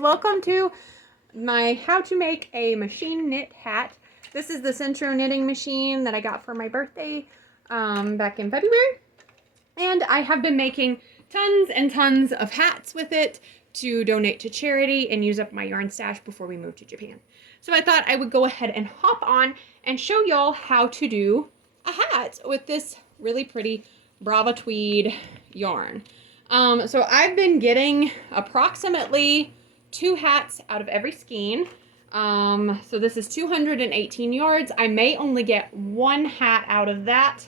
Welcome to my how to make a machine knit hat. This is the Sentro knitting machine that I got for my birthday back in February. And I have been making tons and tons of hats with it to donate to charity and use up my yarn stash before we move to Japan. So I thought I would go ahead and hop on and show y'all how to do a hat with this really pretty Brava Tweed yarn. So I've been getting approximately 2 hats out of every skein. So this is 218 yards. I may only get 1 hat out of that,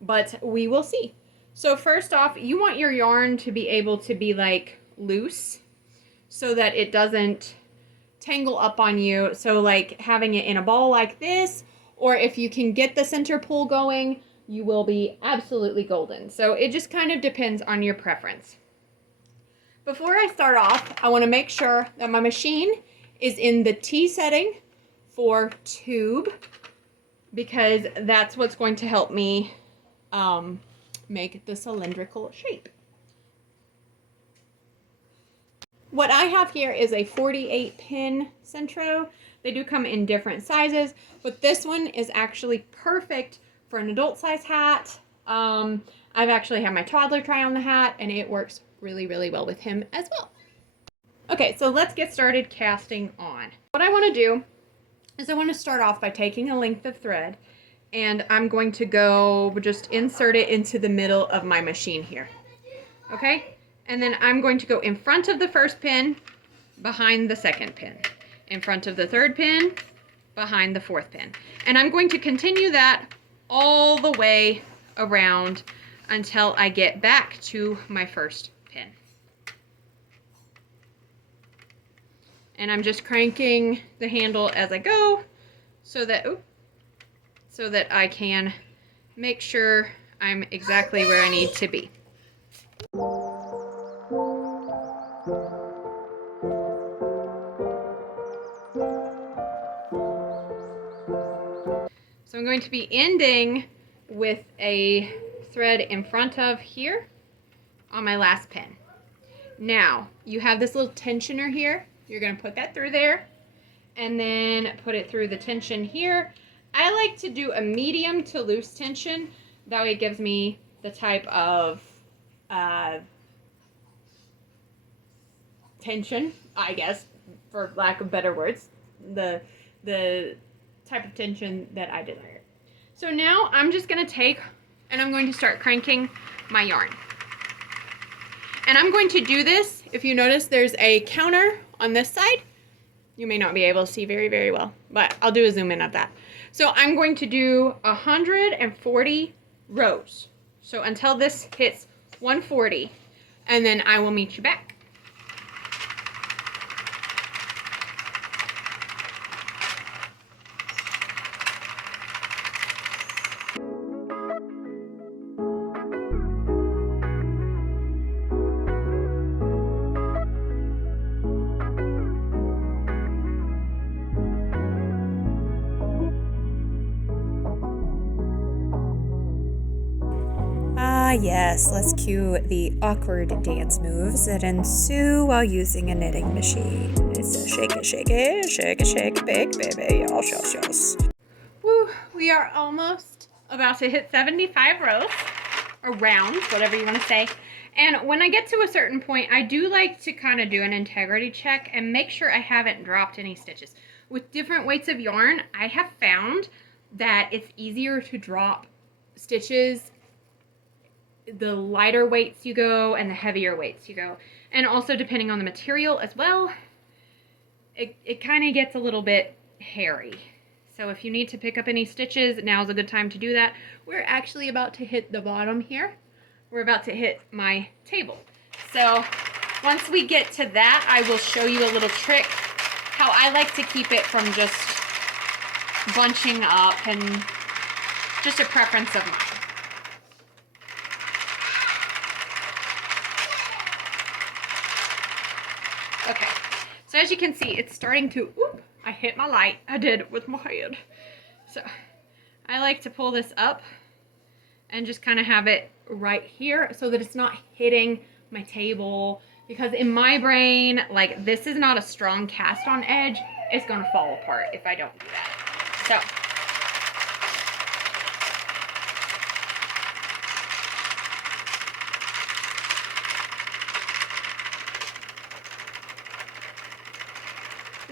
but we will see. So first off, you want your yarn to be able to be like loose so that it doesn't tangle up on you. So like having it in a ball like this, or if you can get the center pull going, you will be absolutely golden. So it just kind of depends on your preference. Before I start off, I want to make sure that my machine is in the T setting for tube, because that's what's going to help me make the cylindrical shape. What I have here is a 48 pin Sentro. They do come in different sizes, but this one is actually perfect for an adult size hat. I've actually had my toddler try on the hat and it works really, really well with him as well. Okay, so let's get started casting on. What I want to do is I want to start off by taking a length of thread, and I'm going to go just insert it into the middle of my machine here. Okay, and then I'm going to go in front of the first pin, behind the second pin, in front of the third pin, behind the fourth pin. And I'm going to continue that all the way around until I get back to my first pin. And I'm just cranking the handle as I go so that I can make sure I'm exactly where I need to be. So I'm going to be ending with a thread in front of here on my last pin. Now, you have this little tensioner here. You're going to put that through there and then put it through the tension here. I like to do a medium to loose tension. That way it gives me the type of tension, I guess, for lack of better words, the type of tension that I desire. So now I'm just going to take and I'm going to start cranking my yarn. And I'm going to do this, if you notice there's a counter on this side. You may not be able to see very, very well, but I'll do a zoom in of that. So I'm going to do 140 rows. So until this hits 140, and then I will meet you back. Yes, let's cue the awkward dance moves that ensue while using a knitting machine. It's a shake it, shake it, shake it, shake it, bake, baby, yes, yes, yes. Woo, we are almost about to hit 75 rows, or rounds, whatever you want to say. And when I get to a certain point, I do like to kind of do an integrity check and make sure I haven't dropped any stitches. With different weights of yarn, I have found that it's easier to drop stitches the lighter weights you go and the heavier weights you go. And also depending on the material as well, it kind of gets a little bit hairy. So if you need to pick up any stitches, now's a good time to do that. We're actually about to hit the bottom here. We're about to hit my table. So once we get to that, I will show you a little trick how I like to keep it from just bunching up, and just a preference of mine. Okay, so as you can see, it's starting to, oop, I hit my light. I did with my head. So I like to pull this up and just kind of have it right here so that it's not hitting my table Because in my brain, like, this is not a strong cast on edge. It's gonna fall apart if I don't do that. So.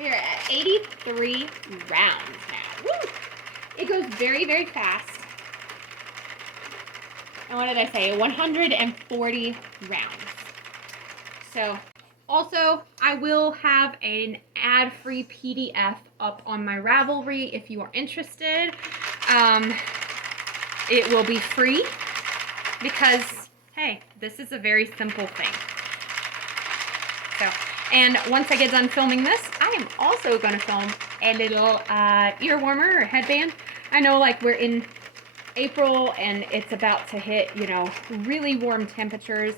We're at 83 rounds now. Woo! It goes very, very fast. And what did I say? 140 rounds. So, also, I will have an ad-free PDF up on my Ravelry if you are interested. It will be free because, hey, this is a very simple thing. So, and once I get done filming this, I am also going to film a little ear warmer or headband. I know, like, we're in April and it's about to hit, you know, really warm temperatures,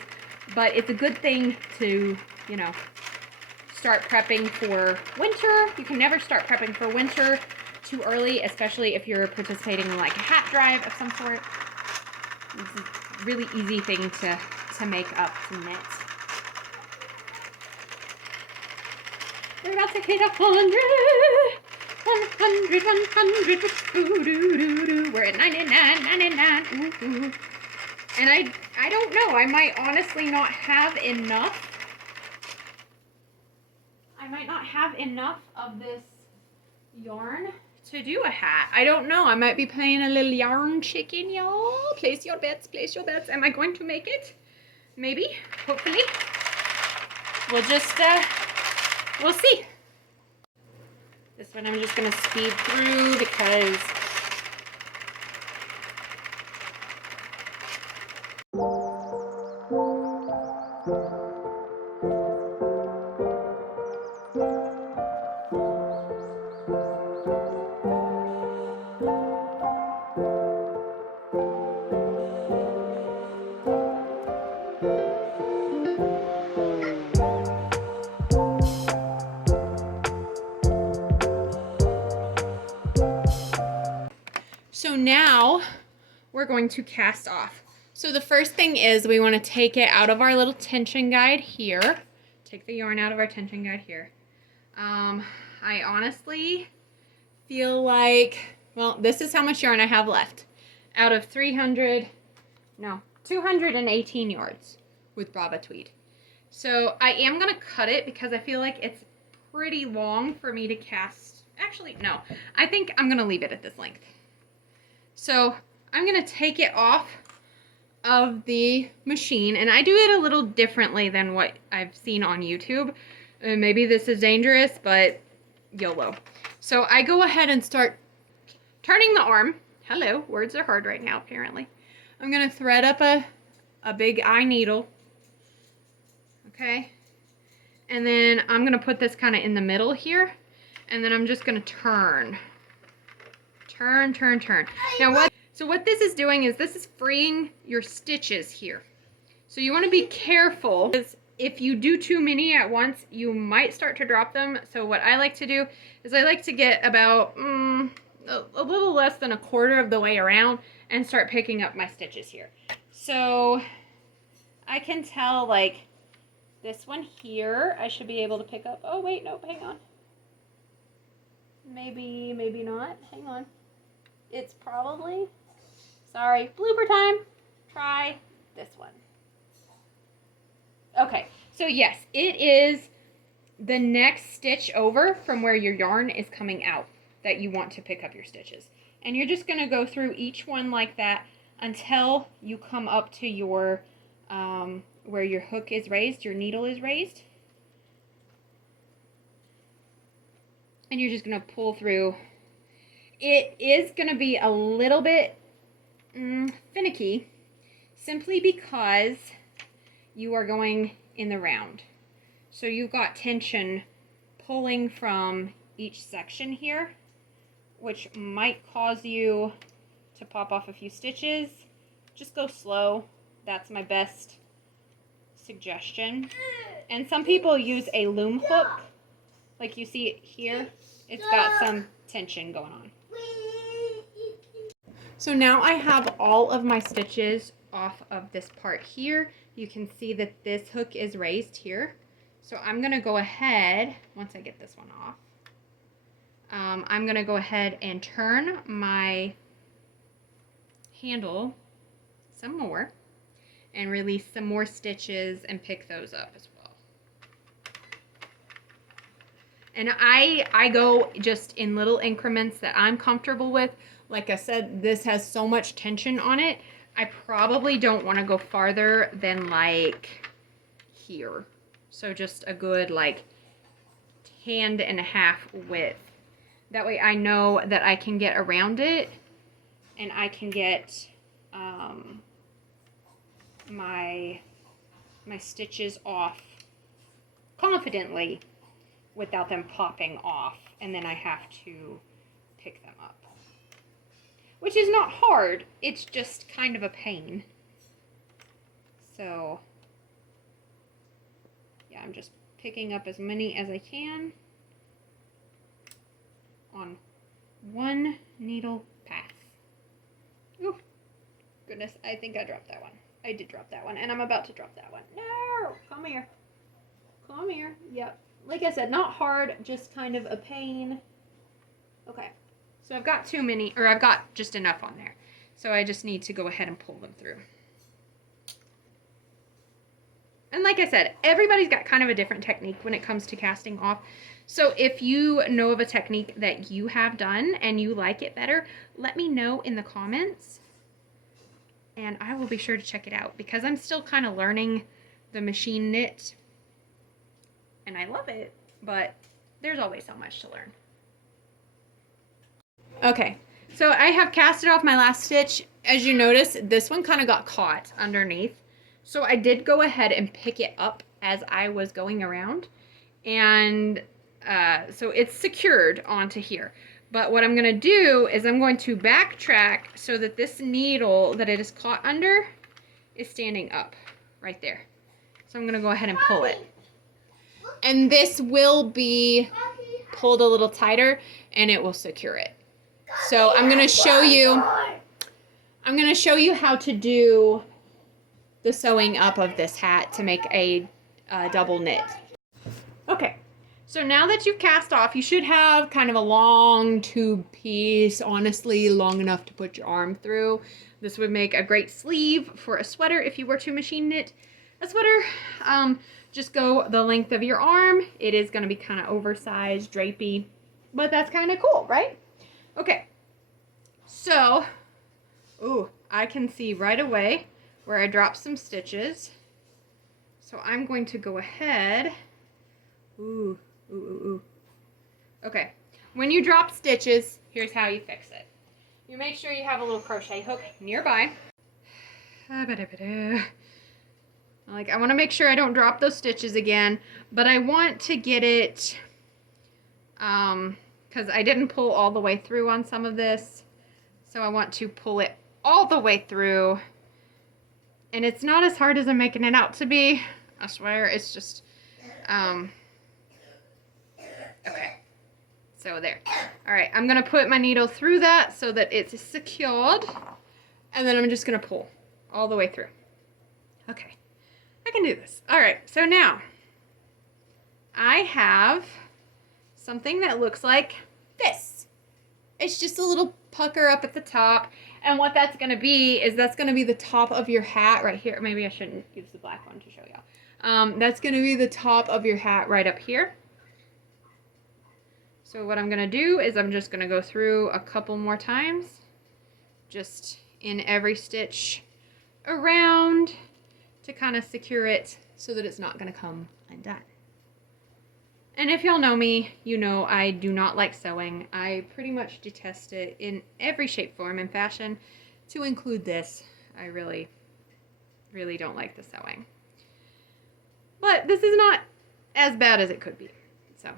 but it's a good thing to, you know, start prepping for winter. You can never start prepping for winter too early, especially if you're participating in like a hat drive of some sort. It's a really easy thing to make up to knit. We're about to hit 100, 100. We're at 99, 99. Ooh, ooh. And I don't know. I might honestly not have enough. I might not have enough of this yarn to do a hat. I don't know. I might be playing a little yarn chicken, y'all. Place your bets. Place your bets. Am I going to make it? Maybe. Hopefully. We'll just, we'll see. This one I'm just going to speed through because so now we're going to cast off. So the first thing is we want to take it out of our little tension guide here. Take the yarn out of our tension guide here. I honestly feel like, well, this is how much yarn I have left. Out of 218 yards with Brava Tweed. So I am going to cut it because I feel like it's pretty long for me to cast. Actually, no. I think I'm going to leave it at this length. So I'm going to take it off of the machine, and I do it a little differently than what I've seen on YouTube. Maybe this is dangerous, but YOLO. So I go ahead and start turning the arm. Hello, words are hard right now, apparently. I'm going to thread up a big eye needle. Okay. And then I'm going to put this kind of in the middle here, and then I'm just going to turn. Turn. Now what this is doing is this is freeing your stitches here. So you want to be careful, because if you do too many at once, you might start to drop them. So what I like to do is I like to get about a little less than a quarter of the way around and start picking up my stitches here. So I can tell, like, this one here, I should be able to pick up. Oh, wait, nope, hang on. Maybe not. Hang on. It's probably, sorry, blooper time. Try this one. Okay, so yes, it is the next stitch over from where your yarn is coming out that you want to pick up your stitches. And you're just going to go through each one like that until you come up to your, where your hook is raised, your needle is raised. And you're just going to pull through. It is going to be a little bit finicky, simply because you are going in the round. So you've got tension pulling from each section here, which might cause you to pop off a few stitches. Just go slow. That's my best suggestion. And some people use a loom hook, like you see it here. It's got some tension going on. So now I have all of my stitches off of this part here. You can see that this hook is raised here. So I'm going to go ahead, once I get this one off, I'm going to go ahead and turn my handle some more and release some more stitches and pick those up as well. And I go just in little increments that I'm comfortable with. Like I said, this has so much tension on it. I probably don't want to go farther than like here. So just a good like hand and a half width. That way I know that I can get around it and I can get my stitches off confidently without them popping off, and then I have to pick them up. Which is not hard, it's just kind of a pain. So, yeah, I'm just picking up as many as I can on one needle path. Ooh, goodness, I think I dropped that one. I did drop that one, and I'm about to drop that one. No, come here. Come here. Yep. Like I said, not hard, just kind of a pain. Okay. So I've got too many, or I've got just enough on there. So I just need to go ahead and pull them through. And like I said, everybody's got kind of a different technique when it comes to casting off. So if you know of a technique that you have done and you like it better, let me know in the comments. And I will be sure to check it out because I'm still kind of learning the machine knit. And I love it, but there's always so much to learn. Okay, so I have casted off my last stitch. As you notice, this one kind of got caught underneath. So I did go ahead and pick it up as I was going around. And so it's secured onto here. But what I'm going to do is I'm going to backtrack so that this needle that it is caught under is standing up right there. So I'm going to go ahead and pull it. And this will be pulled a little tighter and it will secure it. So I'm going to show you how to do the sewing up of this hat to make a double knit. Okay, so now that you've cast off, you should have kind of a long tube piece, honestly long enough to put your arm through. This would make a great sleeve for a sweater if you were to machine knit a sweater. Just go the length of your arm. It is going to be kind of oversized, drapey, but that's kind of cool, right? Okay, so, ooh, I can see right away where I dropped some stitches. So I'm going to go ahead. Ooh. Okay, when you drop stitches, here's how you fix it. You make sure you have a little crochet hook nearby. Like, I want to make sure I don't drop those stitches again, but I want to get it, because I didn't pull all the way through on some of this, so I want to pull it all the way through, and it's not as hard as I'm making it out to be, I swear. It's just, okay, so there. All right, I'm going to put my needle through that so that it's secured, and then I'm just going to pull all the way through. Okay. I can do this. All right, so now I have something that looks like this. It's just a little pucker up at the top, and what that's going to be is that's going to be the top of your hat right here. Maybe I shouldn't use the black one to show y'all. That's going to be the top of your hat right up here. So what I'm going to do is I'm just going to go through a couple more times, just in every stitch around, to kind of secure it so that it's not going to come undone. And if y'all know me, you know I do not like sewing. I pretty much detest it in every shape, form, and fashion, to include this. I really, really don't like the sewing. But this is not as bad as it could be. So,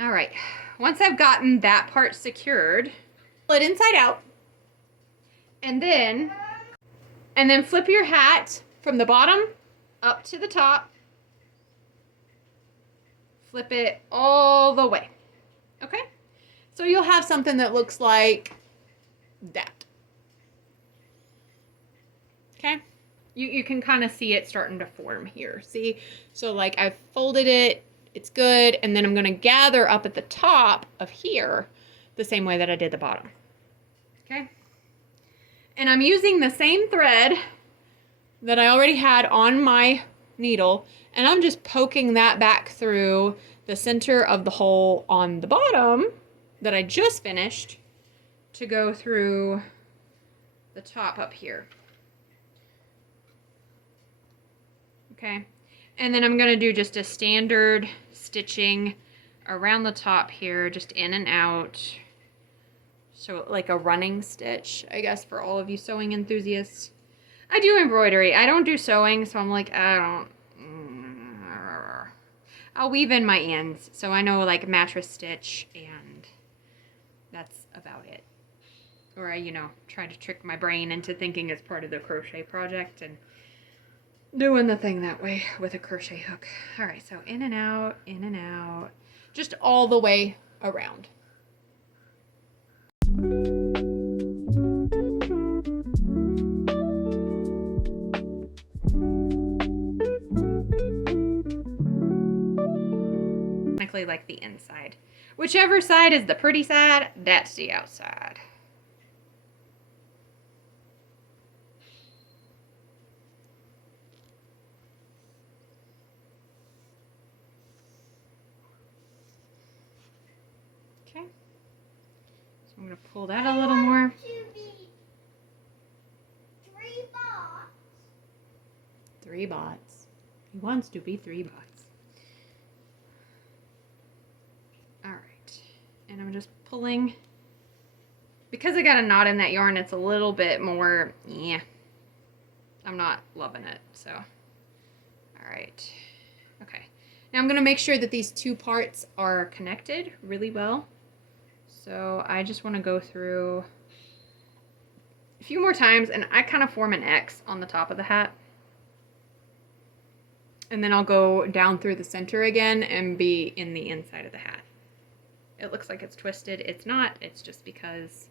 all right. Once I've gotten that part secured, pull it inside out, and then flip your hat from the bottom up to the top. Flip it all the way. Okay? So you'll have something that looks like that. Okay? You can kind of see it starting to form here. See? So like I've folded it, it's good, and then I'm gonna gather up at the top of here the same way that I did the bottom. Okay? And I'm using the same thread that I already had on my needle, and I'm just poking that back through the center of the hole on the bottom that I just finished to go through the top up here. Okay, and then I'm gonna do just a standard stitching around the top here, just in and out. So like a running stitch, I guess, for all of you sewing enthusiasts. I do embroidery. I don't do sewing, so I'm like, I'll weave in my ends. So I know like mattress stitch, and that's about it. Or I, try to trick my brain into thinking it's part of the crochet project and doing the thing that way with a crochet hook. All right, so in and out, just all the way around. Like the inside. Whichever side is the pretty side, that's the outside. Okay. So I'm going to pull that a little more. Three bots. He wants to be 3 bots. Alright, and I'm just pulling, because I got a knot in that yarn, it's a little bit more, I'm not loving it, so, alright, okay. Now I'm going to make sure that these 2 parts are connected really well, so I just want to go through a few more times, and I kind of form an X on the top of the hat. And then I'll go down through the center again and be in the inside of the hat. It looks like it's twisted. It's not. It's just because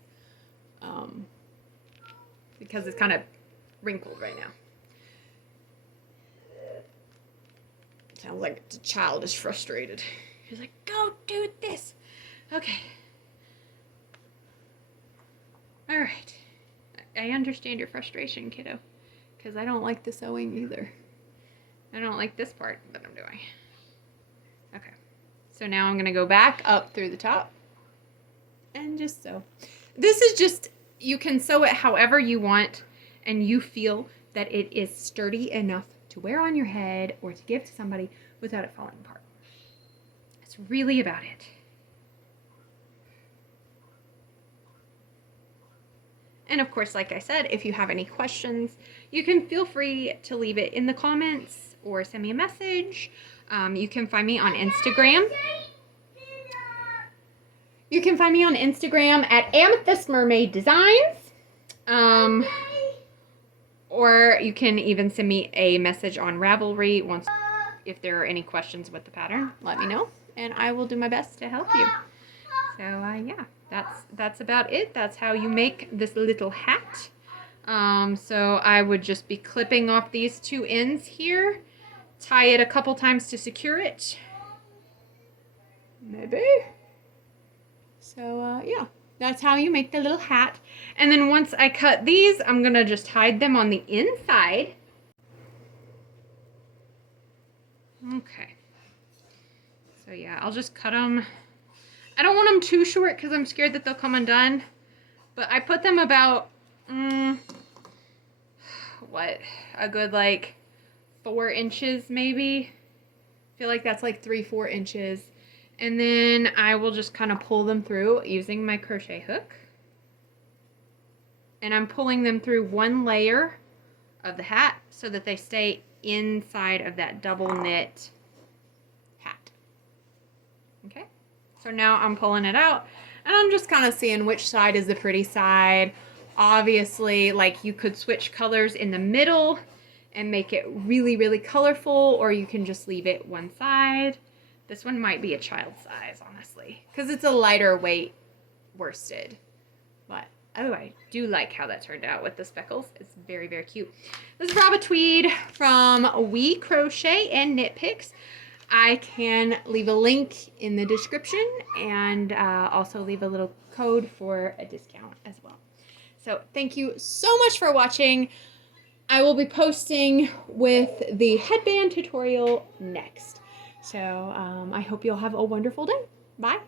it's kind of wrinkled right now. Sounds like the child is frustrated. He's like, go do this. Okay. All right. I understand your frustration, kiddo, because I don't like the sewing either. I don't like this part that I'm doing. Okay. So now I'm going to go back up through the top and just sew. This is just, you can sew it however you want and you feel that it is sturdy enough to wear on your head or to give to somebody without it falling apart. That's really about it. And of course, like I said, if you have any questions, you can feel free to leave it in the comments or send me a message. You can find me on Instagram. You can find me on Instagram at Amethyst Mermaid Designs. Or you can even send me a message on Ravelry once. If there are any questions with the pattern, let me know, and I will do my best to help you. So yeah, that's about it. That's how you make this little hat. So I would just be clipping off these 2 ends here, tie it a couple times to secure it. Maybe. So yeah, that's how you make the little hat. And then once I cut these, I'm gonna just hide them on the inside. Okay. So yeah, I'll just cut them. I don't want them too short because I'm scared that they'll come undone. But I put them about, a good like 4 inches maybe. I feel like that's like 3-4 inches. And then I will just kind of pull them through using my crochet hook. And I'm pulling them through 1 layer of the hat so that they stay inside of that double knit hat. Okay, so now I'm pulling it out and I'm just kind of seeing which side is the pretty side. Obviously, like, you could switch colors in the middle and make it really, really colorful, or you can just leave it one side. This one might be a child size, honestly, because it's a lighter weight worsted, but Oh, I do like how that turned out with the speckles. It's very, very cute. This is Brava Tweed from We Crochet and Knit Picks. I can leave a link in the description and also leave a little code for a discount as well. So thank you so much for watching. I will be posting with the headband tutorial next. So I hope you'll have a wonderful day. Bye.